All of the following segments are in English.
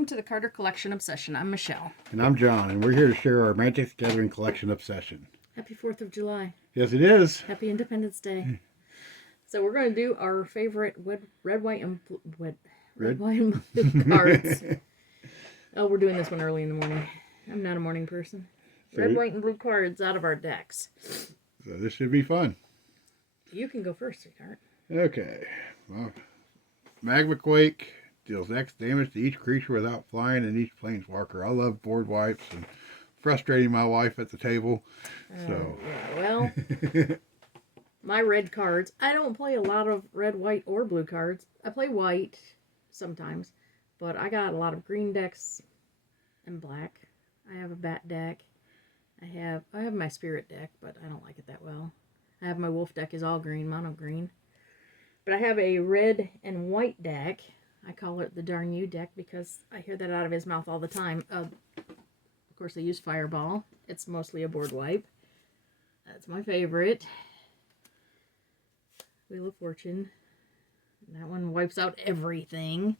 Welcome to the Carter Collection Obsession. I'm Michelle. And I'm John, and we're here to share our Magic the Gathering collection obsession. Happy 4th of July. Yes, it is. Happy Independence Day. So we're going to do our favorite red, white, and blue cards. Oh, we're doing this one early in the morning. I'm not a morning person. Red, white, and blue cards out of our decks. So this should be fun. You can go first, sweetheart. Okay. Well, Magma Quake deals X damage to each creature without flying and each planeswalker. I love board wipes and frustrating my wife at the table. Yeah, well, my red cards. I don't play a lot of red, white, or blue cards. I play white sometimes, but I got a lot of green decks and black. I have a bat deck. I have my spirit deck, but I don't like it that well. I have my wolf deck is all green, mono green. But I have a red and white deck. I call it the Darn You deck because I hear that out of his mouth all the time. Of course, I use Fireball. It's mostly a board wipe. That's my favorite. Wheel of Fortune. That one wipes out everything.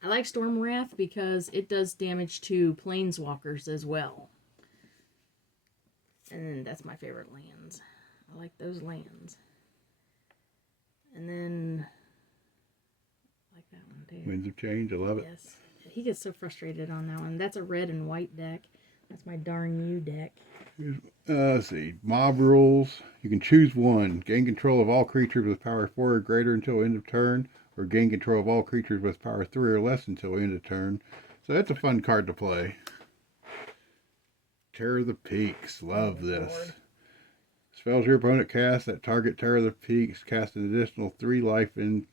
I like Storm Wrath because it does damage to planeswalkers as well. And that's my favorite lands. I like those lands. And then I like that one too. Winds of Change, I love it. Yes. He gets so frustrated on that one. That's a red and white deck. That's my Darn You deck. Let's see. Mob rules. You can choose one. Gain control of all creatures with power 4 or greater until end of turn, or gain control of all creatures with power 3 or less until end of turn. So that's a fun card to play. Terror of the Peaks. Love this. Lord. Spells your opponent casts that target Terror of the Peaks cast an additional 3 life in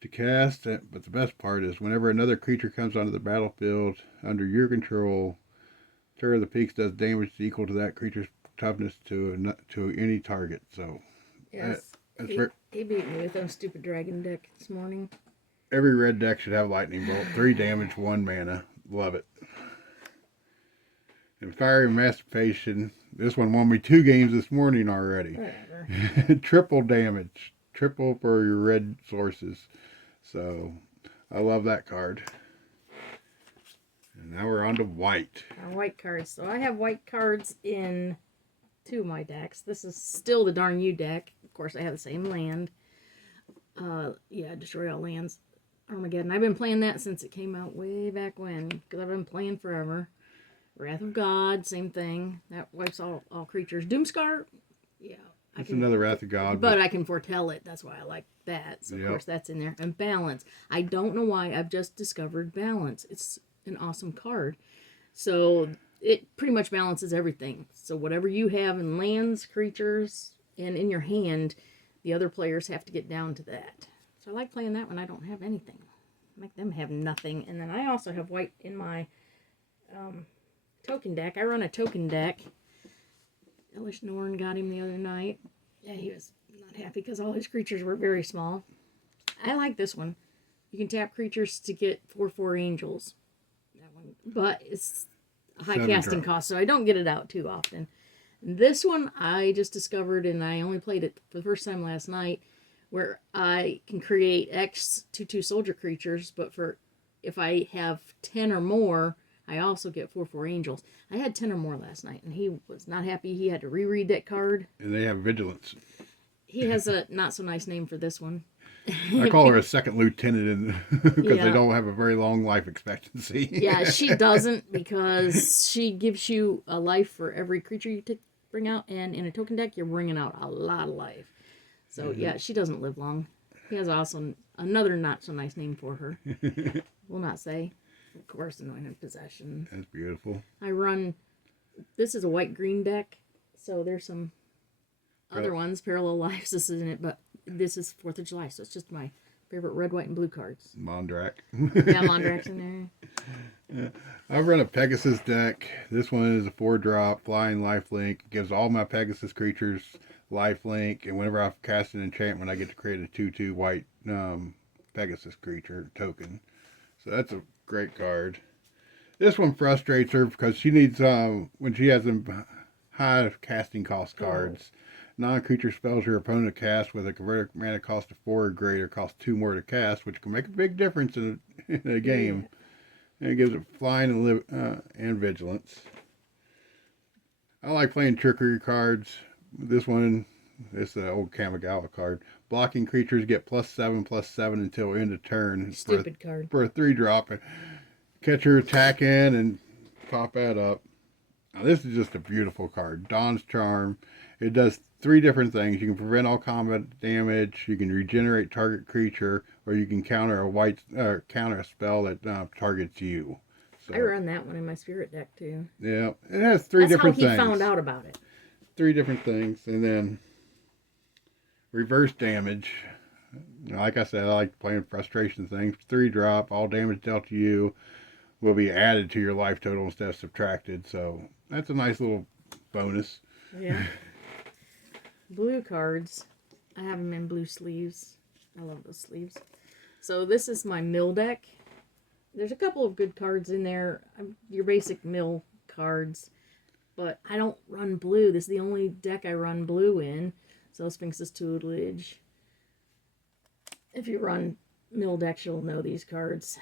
to cast. But the best part is whenever another creature comes onto the battlefield under your control, Terror of the Peaks does damage equal to that creature's toughness to any target. So Yes. He beat me with that stupid dragon deck this morning. Every red deck should have Lightning Bolt. 3 damage, 1 mana. Love it. And Fiery Emancipation. This one won me 2 games this morning already. Whatever. Triple damage. Triple for your red sources. So, I love that card. And now we're on to white. Our white cards. So I have white cards in 2 of my decks. This is still the Darn You deck. Of course, I have the same land. Yeah, Destroy All Lands. Armageddon. I've been playing that since it came out way back when. Because I've been playing forever. Wrath of God, same thing. That wipes all creatures. Doomscar, yeah. It's another Wrath of God. But I can foretell it. That's why I like that. So, of course, that's in there. And Balance. I don't know why. I've just discovered Balance. It's an awesome card. So, it pretty much balances everything. So, whatever you have in lands, creatures, and in your hand, the other players have to get down to that. So, I like playing that when I don't have anything. I make them have nothing. And then I also have white in my token deck. I run a token deck. Elish Norn got him the other night. Yeah, he was not happy because all his creatures were very small. I like this one. You can tap creatures to get 4/4 angels. That one, but it's a high casting cost, so I don't get it out too often. This one I just discovered, and I only played it for the first time last night, where I can create X 2/2 soldier creatures, but if I have 10 or more, I also get 4/4 angels. I had 10 or more last night, and he was not happy. He had to reread that card. And they have Vigilance. He has a not so nice name for this one. I call her a second lieutenant because they don't have a very long life expectancy. Yeah, she doesn't because she gives you a life for every creature you bring out, and in a token deck, you're bringing out a lot of life. So, yeah, she doesn't live long. He has also another not so nice name for her. We'll not say. Of course, Anointed Possession. That's beautiful. This is a white-green deck, so there's some other ones, Parallel Lives, this isn't it, but this is 4th of July, so it's just my favorite red, white, and blue cards. Mondrak. Yeah, Mondrak's in there. I run a Pegasus deck. This one is a 4-drop, flying lifelink. It gives all my Pegasus creatures lifelink, and whenever I cast an enchantment, I get to create a 2/2 white Pegasus creature token. So that's a great card. This one frustrates her because she needs, when she has them high casting cost cards, non-creature spells your opponent cast with a converted mana cost of 4 or greater cost 2 more to cast, which can make a big difference in in a game. And it gives it flying and vigilance. I like playing trickery cards. This one, it's the old Kamigawa card. Blocking creatures get +7/+7 until end of turn. Stupid card. For a 3-drop. Catch your attack in and pop that up. Now this is just a beautiful card. Dawn's Charm. It does 3 different things. You can prevent all combat damage. You can regenerate target creature, or you can counter a spell that targets you. So, I run that one in my spirit deck too. yeah, it has 3 That's different how he things. found out about it. 3 different things, and then reverse damage. Like I said, I like playing frustration things. 3-drop. All damage dealt to you will be added to your life total instead of subtracted. So that's a nice little bonus. Yeah. Blue cards. I have them in blue sleeves. I love those sleeves. So this is my mill deck. There's a couple of good cards in there. Your basic mill cards. But I don't run blue. This is the only deck I run blue in. So Sphinx's Tutelage. If you run mill decks, you'll know these cards.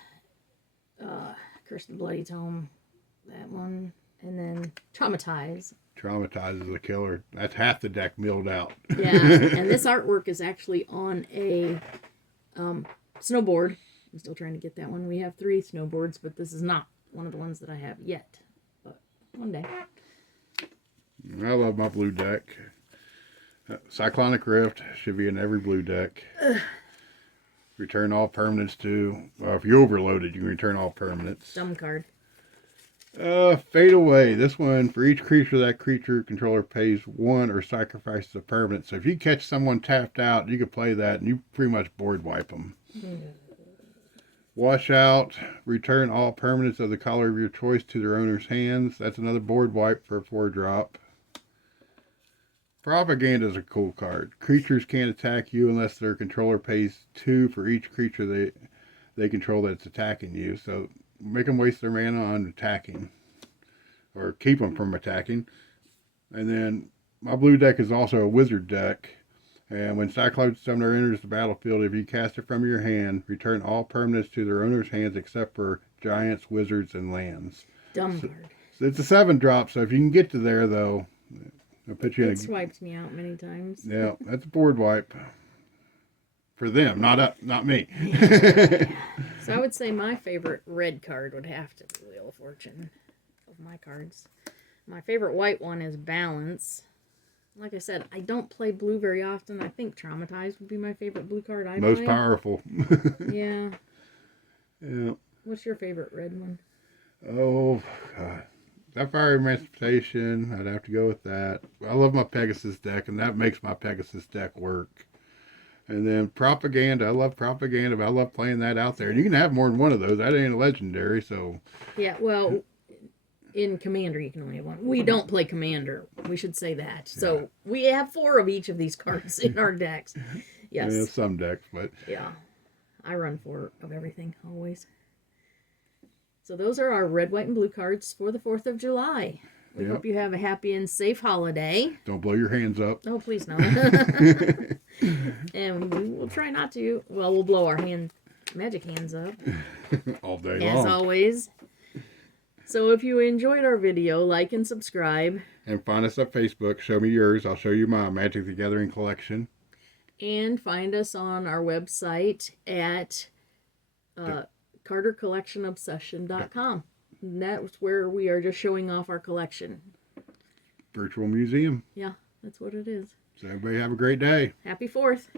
Curse the Bloody Tome. That one. And then Traumatize. Traumatize is a killer. That's half the deck milled out. Yeah, and this artwork is actually on a snowboard. I'm still trying to get that one. We have 3 snowboards, but this is not one of the ones that I have yet. But one day. I love my blue deck. Cyclonic Rift should be in every blue deck. Return all permanents to... if you overloaded, you can return all permanents. Dumb card. Fade Away. This one, for each creature that creature controller pays 1 or sacrifices a permanent. So if you catch someone tapped out, you can play that and you pretty much board wipe them. Wash Out. Return all permanents of the color of your choice to their owner's hands. That's another board wipe for a 4-drop. Propaganda is a cool card. Creatures can't attack you unless their controller pays 2 for each creature they control that's attacking you. So make them waste their mana on attacking, or keep them from attacking. And then my blue deck is also a wizard deck. And when Cyclone Summoner enters the battlefield, if you cast it from your hand, return all permanents to their owner's hands except for giants, wizards, and lands. Dumb card. So it's a 7-drop. So if you can get to there, though, it'll put you in. It's wiped me out many times. Yeah, that's a board wipe for them, not me. So I would say my favorite red card would have to be Wheel of Fortune of my cards. My favorite white one is Balance. Like I said, I don't play blue very often. I think Traumatize would be my favorite blue card I Most play. powerful. Yeah. Yeah. What's your favorite red one? Oh, God. Sapphire Emancipation, I'd have to go with that. I love my Pegasus deck, and that makes my Pegasus deck work. And then Propaganda, I love Propaganda, but I love playing that out there. And you can have more than one of those. That ain't a legendary, so... Yeah, well, in Commander you can only have one. We don't play Commander. We should say that. So we have 4 of each of these cards in our decks. Yes. Yeah, some decks, but... Yeah. I run 4 of everything, always. So those are our red, white, and blue cards for the 4th of July. We hope you have a happy and safe holiday. Don't blow your hands up. Oh, please no. And we will try not to. Well, we'll blow our magic hands up. All day As long. always. So if you enjoyed our video, like and subscribe. And find us on Facebook. Show me yours. I'll show you my Magic the Gathering collection. And find us on our website at CarterCollectionObsession.com. And that's where we are just showing off our collection. Virtual museum. Yeah, that's what it is. So everybody have a great day. Happy 4th.